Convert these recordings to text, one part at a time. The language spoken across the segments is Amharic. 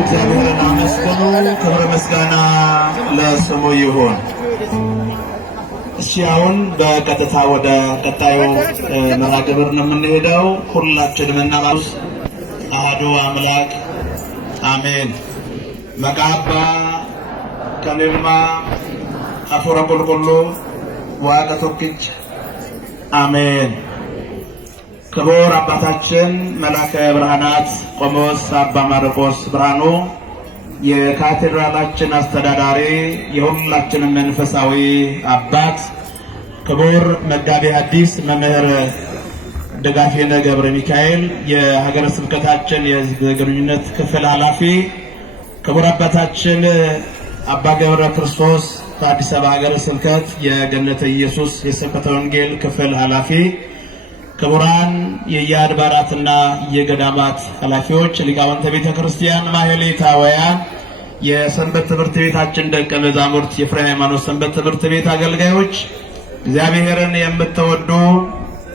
እግዚአብሔርን አመስግኑ። ክብር ምስጋና ለስሙ ይሁን። እሺ አሁን በቀጥታ ወደ ቀጣዩ መርሃ ግብር ነው የምንሄደው። ሁላችንም እናባስ አሐዱ አምላክ አሜን። መቃባ ከልማ አፉረ ቁልቁሉ ዋቀ ቶኪች አሜን። ክቡር አባታችን መላከ ብርሃናት ቆሞስ አባ ማርቆስ ብርሃኑ የካቴድራላችን አስተዳዳሪ፣ የሁላችንም መንፈሳዊ አባት፣ ክቡር መጋቤ ሐዲስ መምህር ደጋፌነ ገብረ ሚካኤል የሀገረ ስብከታችን የሕዝብ ግንኙነት ክፍል ኃላፊ፣ ክቡር አባታችን አባ ገብረ ክርስቶስ ከአዲስ አበባ ሀገረ ስብከት የገነተ ኢየሱስ የስብከተ ወንጌል ክፍል ኃላፊ፣ ክቡራን የየአድባራትና የገዳማት ኃላፊዎች፣ ሊቃውንተ ቤተ ክርስቲያን፣ ማህሌታውያን፣ የሰንበት ትምህርት ቤታችን ደቀ መዛሙርት፣ የፍሬ ሃይማኖት ሰንበት ትምህርት ቤት አገልጋዮች፣ እግዚአብሔርን የምትወዱ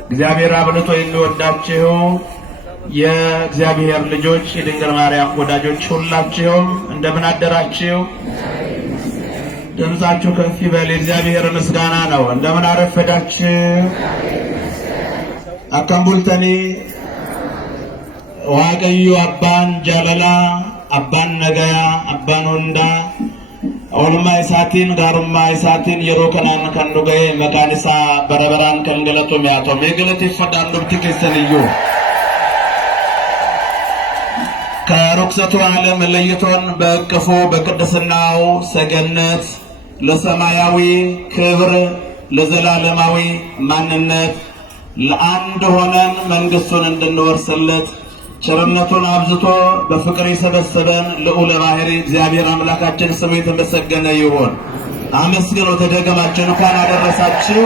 እግዚአብሔር አብልጦ የሚወዳችሁ የእግዚአብሔር ልጆች የድንግል ማርያም ወዳጆች ሁላችሁም እንደምን አደራችሁ? ድምጻችሁ ከፍ ይበል። የእግዚአብሔር ምስጋና ነው። እንደምን አረፈዳችሁ? አካምቡልተኒ ዋቀዩ አባን ጃለላ አባን ነገያ አባን ወንዳ ኦልማ ኢሳቲን ጋሩማ ኢሳቲን የሮከናን ከንዱገይ መቃንሳ በረበራን ከንገለቶ ሚያቶ መገለጥ ይፈዳን ዱብቲ ከሰልዩ ከሩክሰቱ ዓለም ለይቶን በእቅፉ በቅድስናው ሰገነት ለሰማያዊ ክብር ለዘላለማዊ ማንነት ለአንድ ሆነን መንግስቱን እንድንወርስለት ቸርነቱን አብዝቶ በፍቅር የሰበሰበን ልዑለ ባሕሪ እግዚአብሔር አምላካችን ስሙ የተመሰገነ ይሁን። አመስግኑ። ተደገማችሁ። እንኳን አደረሳችሁ።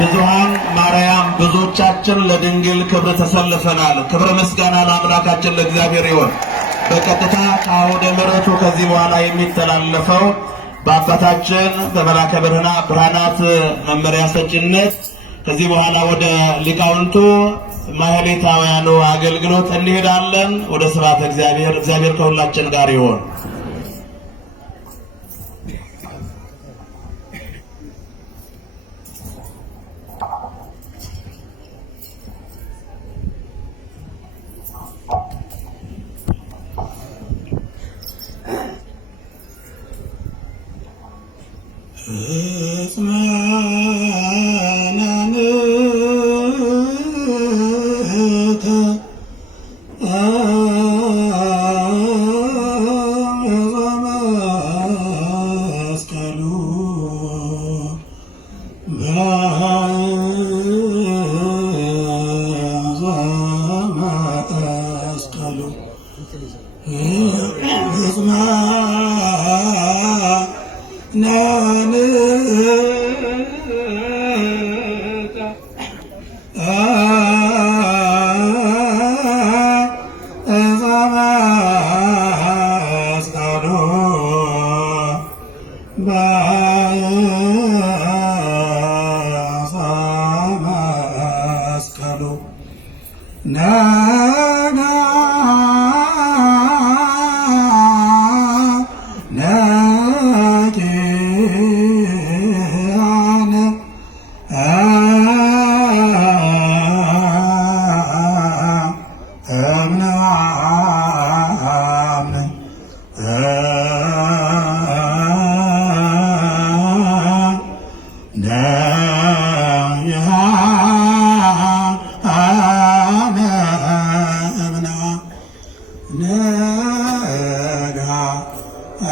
ብዙሃን ማርያም ብዙዎቻችን ለድንግል ክብር ተሰልፈናል። ክብር ምስጋና ለአምላካችን ለእግዚአብሔር ይሁን። በቀጥታ ከአውደ ምሕረቱ ከዚህ በኋላ የሚተላለፈው በአባታችን በመላከ ብርሃናት መመሪያ ሰጭነት ከዚህ በኋላ ወደ ሊቃውንቱ ማህሌታውያኑ አገልግሎት እንሄዳለን። ወደ ስብሐተ እግዚአብሔር። እግዚአብሔር ከሁላችን ጋር ይሁን።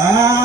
Nega